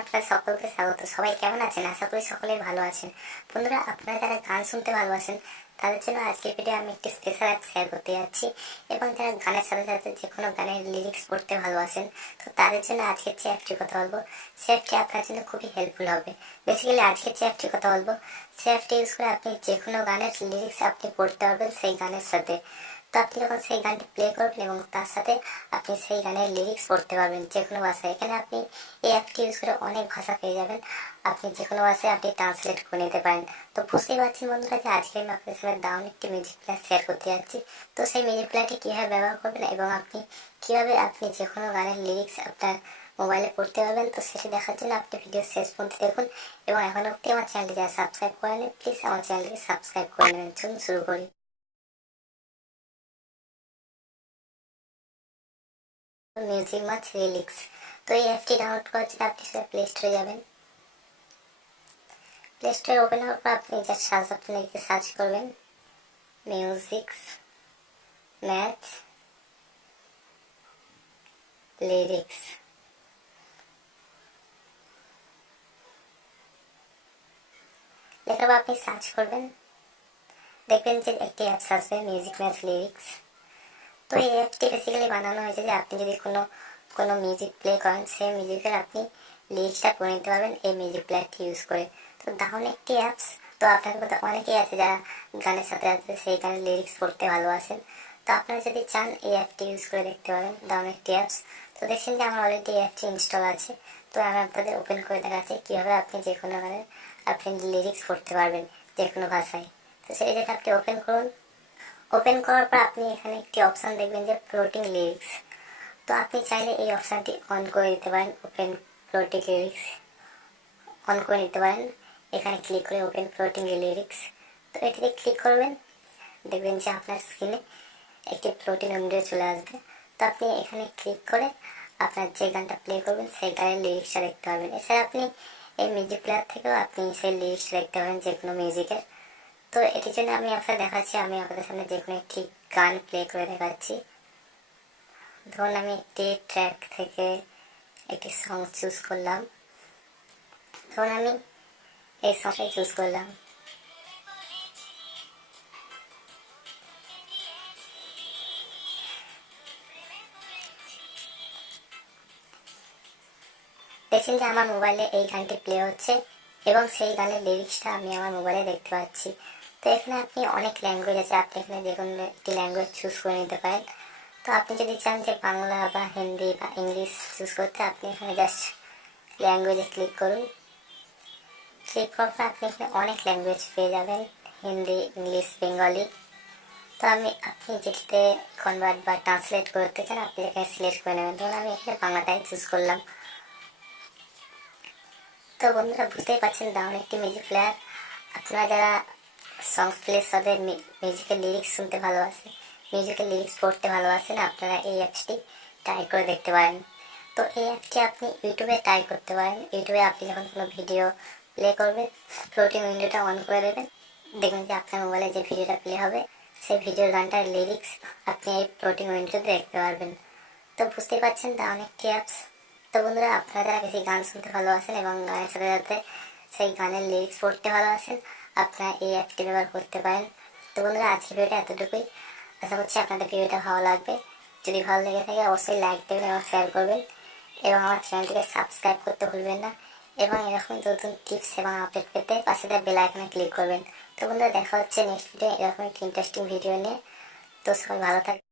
আপনারা সকলকে স্বাগত। সবাই কেমন আছেন? আশা করি সকলেই ভালো আছেন। বন্ধুরা, আপনারা যারা গান শুনতে ভালোবাসেন তাদের জন্য আজকের ভিডিও আমি একটি স্পেশাল অ্যাপ শেয়ার করতে যাচ্ছি, এবং যারা গানের সাথে সাথে যে কোনো গানের লিরিক্স পড়তে ভালোবাসেন তো তাদের জন্য আজকের যে অ্যাপটির কথা বলবো সে অ্যাপটি আপনার জন্য খুবই হেল্পফুল হবে। বেসিক্যালি আজকের যে অ্যাপটির কথা বলবো সে অ্যাপটি ইউজ করে আপনি যে কোনো গানের লিরিক্স আপনি পড়তে পারবেন সেই গানের সাথে। তো আপনি যখন সেই গানটি প্লে করবেন এবং তার সাথে আপনি সেই গানের লিরিক্স পড়তে পারবেন যে কোনো ভাষায়। এখানে আপনি এই অ্যাপটি ইউজ করে অনেক ভাষা পেয়ে যাবেন, আপনি যে কোনো ভাষায় আপনি ট্রান্সলেট করে নিতে পারেন। তো বুঝতেই পারছেন বন্ধুরা যে আজকে আমি আপনাদের সাথে দারুণ একটি মিউজিক প্লেয়ার শেয়ার করতে যাচ্ছি। তো সেই মিউজিক প্লেয়ারটি কীভাবে ব্যবহার করবেন এবং আপনি কীভাবে যে কোনো গানের লিরিক্স আপনার মোবাইলে পড়তে পারবেন, তো সেটি দেখার জন্য আপনি ভিডিও শেষ পর্যন্ত দেখুন। এবং এখন অবধি আমার চ্যানেলটি যারা সাবস্ক্রাইব করেন প্লিজ আমার চ্যানেলটিকে সাবস্ক্রাইব করে নেবেন। চলুন শুরু করি। মিউজিক মাছ লিরিক্স। তো এই অ্যাপটি ডাউনলোড করার জন্য আপনি সেটা প্লে স্টোরে যাবেন। প্লে স্টোরে ওপেন হওয়ার পর আপনি জাস্ট সার্চ অপশনে লিখে সার্চ করবেন মিউজিক ম্যাথ লিরিক্স। লেখার পর আপনি সার্চ করবেন, দেখবেন যে একটি অ্যাপস আসবে মিউজিক ম্যাথ লিরিক্স। তো এই অ্যাপটি বেসিক্যালি বানানো হয়েছে যে আপনি যদি কোনো মিউজিক প্লে করেন সেই মিউজিকের আপনি লিরিক্সটা করে নিতে পারবেন এই মিউজিক প্লেয়ারটি ইউজ করে। তো দারুণ একটি অ্যাপস। তো আপনার মধ্যে অনেকেই আছে যারা গানের সাথে সাথে সেই গানের লিরিক্স পড়তে ভালোবাসেন, তো আপনারা যদি চান এই অ্যাপটি ইউজ করে দেখতে পারেন। দারুণ একটি অ্যাপস। তো দেখছেন যে আমার অলরেডি এই অ্যাপটি ইনস্টল আছে। তো আমি আপনাদের ওপেন করে দেখাচ্ছি কীভাবে আপনি যে কোনো গানের আপনি লিরিক্স পড়তে পারবেন যে কোনো ভাষায়। তো সেই যেটা আপনি ওপেন করুন। ওপেন করার পর আপনি এখানে একটি অপশান দেখবেন যে ফ্লোটিং লিরিক্স। তো আপনি চাইলে এই অপশানটি অন করে দিতে পারেন, ওপেন ফ্লোটিং লিরিক্স অন করে নিতে পারেন। এখানে ক্লিক করে ওপেন ফ্লোটিং লিরিক্স, তো এটিতে ক্লিক করবেন, দেখবেন যে আপনার স্ক্রিনে একটি ফ্লোটিং উইন্ডো চলে আসবে। তো আপনি এখানে ক্লিক করে আপনার যে গানটা প্লে করবেন সেই গানের লিরিক্সটা দেখতে পারবেন। এছাড়া আপনি এই মিউজিক প্লেয়ার থেকেও আপনি সেই লিরিক্সটা দেখতে পারেন যে কোনো মিউজিকের। তো এটির জন্য আমি আপনাদের দেখাচ্ছি, আমি আপনাদের সামনে যে কোনো একটি গান প্লে করে দেখাচ্ছি। ধরুন আমি একটি ট্র্যাক থেকে একটি সং চুজ করলাম। ধরুন আমি এই সংটাই চুজ করলাম। দেখছেন যে আমার মোবাইলে এই গানটি প্লে হচ্ছে এবং সেই গানের লিরিক্সটা আমি আমার মোবাইলে দেখতে পাচ্ছি। তো এখানে আপনি অনেক ল্যাঙ্গুয়েজ আছে, আপনি এখানে যে কোনো একটি ল্যাঙ্গুয়েজ চুজ করে নিতে পারেন। তো আপনি যদি চান যে বাংলা বা হিন্দি বা ইংলিশ চুজ করতে, আপনি এখানে জাস্ট ল্যাঙ্গুয়েজে ক্লিক করুন। ক্লিক করার পর আপনি এখানে অনেক ল্যাঙ্গুয়েজ পেয়ে যাবেন, হিন্দি, ইংলিশ, বেঙ্গলি। তো আপনি যেটিতে কনভার্ট বা ট্রান্সলেট করতে চান আপনি এখানে সিলেক্ট করে নেবেন। ধরুন আমি এখানে বাংলাটাই চুজ করলাম। তো বন্ধুরা বুঝতেই পারছেন দারুণ একটি মিউজিক প্লেয়ার। আপনারা যারা সংস প্লের সাথে মিউজিকের লিরিক্স শুনতে ভালোবাসেন, মিউজিকের লিরিক্স পড়তে ভালোবাসেন, আপনারা এই অ্যাপসটি ট্রাই করে দেখতে পারেন। তো এই অ্যাপটি আপনি ইউটিউবে ট্রাই করতে পারেন। ইউটিউবে আপনি যখন কোনো ভিডিও প্লে করবেন ফ্লোটিং উইন্ডোটা অন করে দেবেন, দেখবেন যে আপনার মোবাইলে যে ভিডিওটা প্লে হবে সেই ভিডিওর গানটার লিরিক্স আপনি এই ফ্লোটিং উইন্ডোতে দেখতে পারবেন। তো বুঝতেই পারছেন দারুণ একটি অ্যাপস। তো বন্ধুরা, আপনারা যারা বেশি গান শুনতে ভালোবাসেন এবং গানের সাথে সাথে সেই গানের লিরিক্স পড়তে ভালোবাসেন, আপনারা এই অ্যাপটি ব্যবহার করতে পারেন। তো বন্ধুরা, আজকের ভিডিওটা এতটুকুই। আশা করছি আপনাদের ভিডিওটা ভালো লাগবে। যদি ভালো লেগে থাকে অবশ্যই লাইক দেবেন এবং শেয়ার করবেন, এবং আমার চ্যানেলটিকে সাবস্ক্রাইব করতে ভুলবেন না। এবং এরকমই নতুন টিপস এবং আপডেট পেতে পাশে থাকা বেল আইকনে ক্লিক করবেন। তো বন্ধুরা, দেখা হচ্ছে নেক্সট ভিডিও এরকম একটি ইন্টারেস্টিং ভিডিও নিয়ে। তো সবাই ভালো থাকবেন।